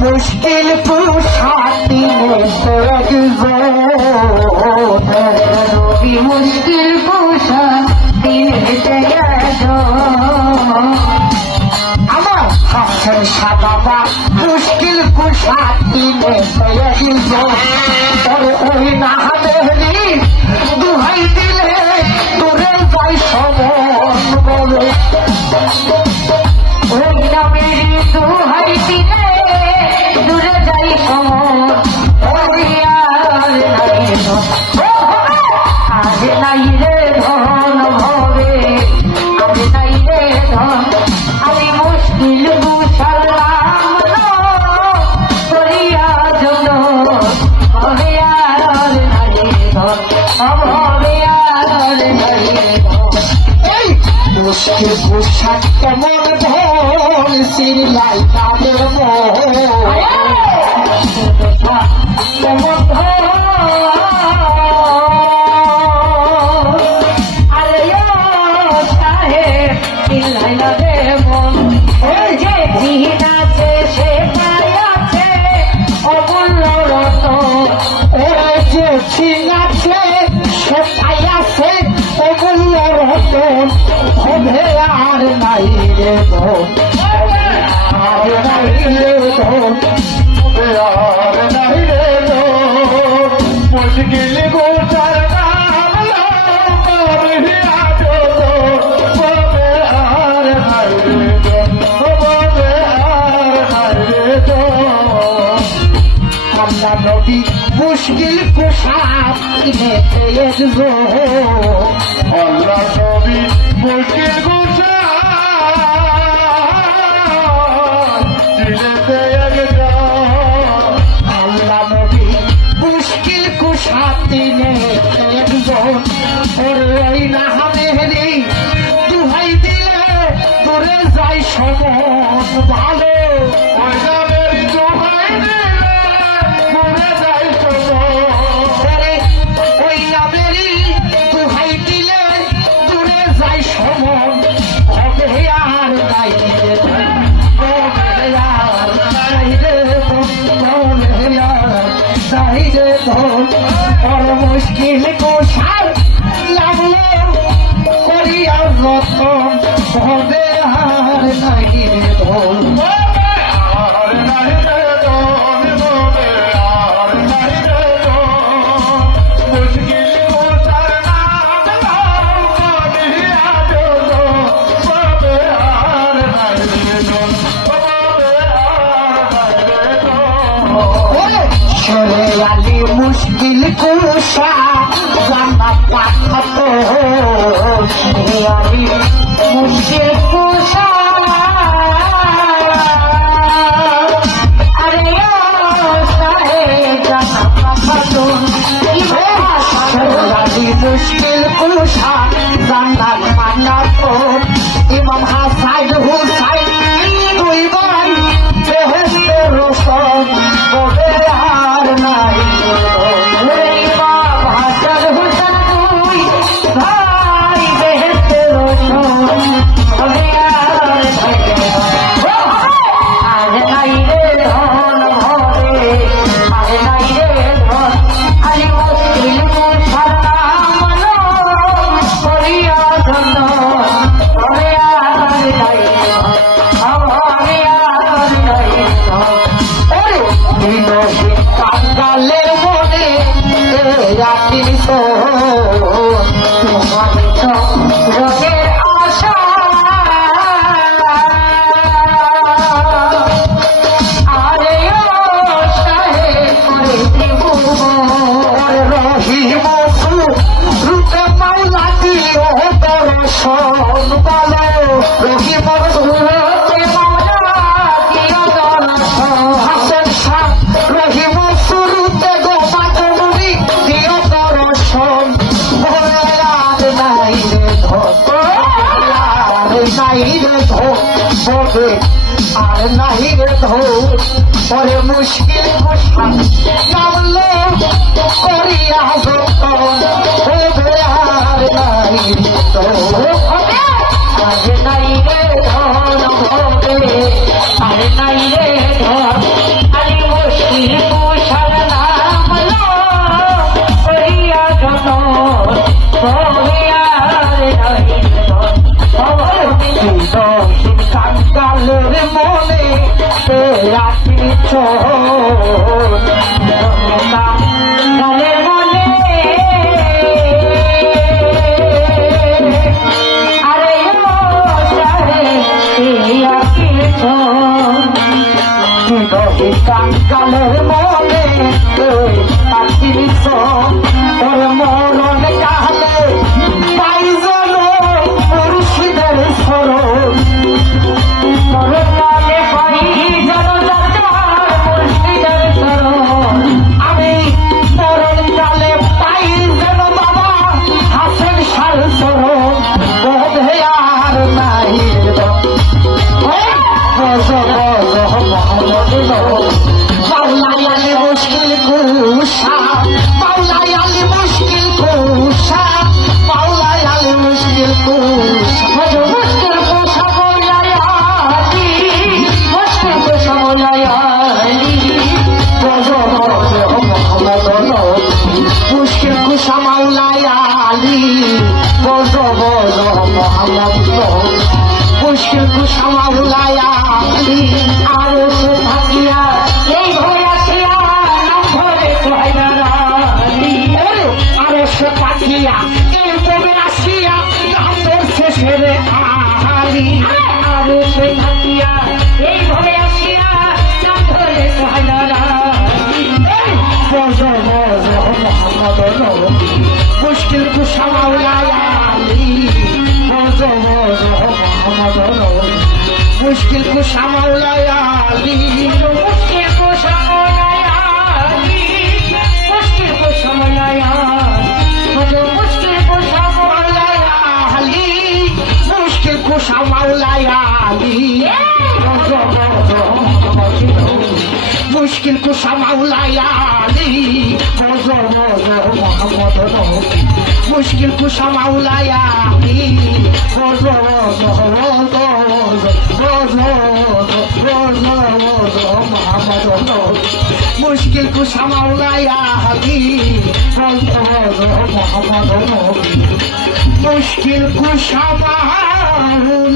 मुश्किल कुशाती में सरग मुश्किल कुशाती আমার হাসেন সাদা মুশকিল কুশাতি में सरग তোর ওই না দেহরি দুহাই দিলে তোরে যাই সমন বলে ওই না মেরি দুহাই দিলে দূরে যাই সমন আজ নাই রে ধন ভবে আজ নাই রে ধন আমি মুশকিল বুঝালাম করিয়া জন হবে আর নাই ধন হবে আর নাই মুশকিল বুঝা কেমন ধন সিরিয়াল তাদের হবে আর নাই রে ধন আর নাই রে ধন হবে আর নাই রে ধন মুশকিল গোচার নাম হবে আর নাই রে ধন হবে আর নাই রে ধন আমরা নবী মুশকিল কুশাব কিনে পেয়েছো আল্লাহ নবী মুশকিল আল্লাহ নবী মুশকিল কুশাতি নে একজন ওই না মেহরি দুহাই দিলে তোরে যাই সমন ভালো ওই না মেহরি দুহাই দিলে তোরে যাই সমন ওই না মেহরি দুহাই দিলে তোরে যাই সমন হবে আর নাই রে হবে আর নাই রে হবে আর নাই রে আর মুশকিল কুশাল লাগলো করিয়া রতন হবে আর নাই রে ধন আর নাই রে ধন হবে আর নাই রে ধন মুশকিল কুশাল নাম করিয়া জন হবে আর নাই রে ধন হবে আর নাই রে ধন চলে আলি মুশকিল কুশা জানা পাঠাতো আলি মুশকিল কুশা আরে সাহে জানা পাঠাতো আলি মুশকিল কুশা জানা পাঠাতো ইমাম হাসান হুসাইন দুই ভাই বেহেশতে রোশন হবে আর নাই ইমাম হাসান হুসাইন দুই ভাই বেহেশতে রোশন হবে আর নাই রে ধন ভবে আর নাই রে ধন আলি মুশকিল কুশাল নাম করিয়া ধন হবে আর হবে আর নাহি রে ধর পরে মুশকিল কুশা নামলে করিয়া যতন হবে আর নাহি রে ধর আর নাই রে ধন হবে আর নাই রে ধন আরে মুশকিল কুশাল নামলো করিয়া যতন হবে আর নাহি রে ধন কাঙ্গালের মনে রাখি কাঙ্গালের মনে আরে কাঙ্গালের মনে রাখি তোর মরণ কালে পাই যেন মুর্শিদের স্মরণ আমি মরণ কালে পাই যেন বাবা হাসেন সাল স্মরণ বোধে আর নাই বজ বজ মাওলাই আলী মুশকিল কুশা মাওলাই আলী মুশকিল কুশা মাওলাই আলী মুশকিল কুশা মুশকিল কুশা মাওলাই আলী মুশকিল কুশা মাওলাই আলী বজ বজ মুশকিল কুশা মাওলাই আলী বজ বজ মুশকিল কুশা মাওলাই আলী আরো সে থাকিয়া এই ঘরে আসিয়া নাম ধরে আরো সে পাঠিয়া এই কবে আসিয়া নাম ধরছে সেরে আলী আরো সে থাকিয়া এই ঘরে আসিয়া নাম ধরে মুশকিল কুশা মাওলাই আলী বজ বজ মুশকিল কুশা মাওলাই আলী মুশকিল কুশা মাওলাই আলী মুশকিল কুশা মাওলাই মুশকিল কুশা মাওলাই আলী মুশকিল কুশা মাওলাই আলী মুশকিল কুশা মাওলাই আলী মুশকিল কুশা মাওলাই আলী মুশকিল কুশা মাওলাই আলী মুশকিল কুশা মাওলাই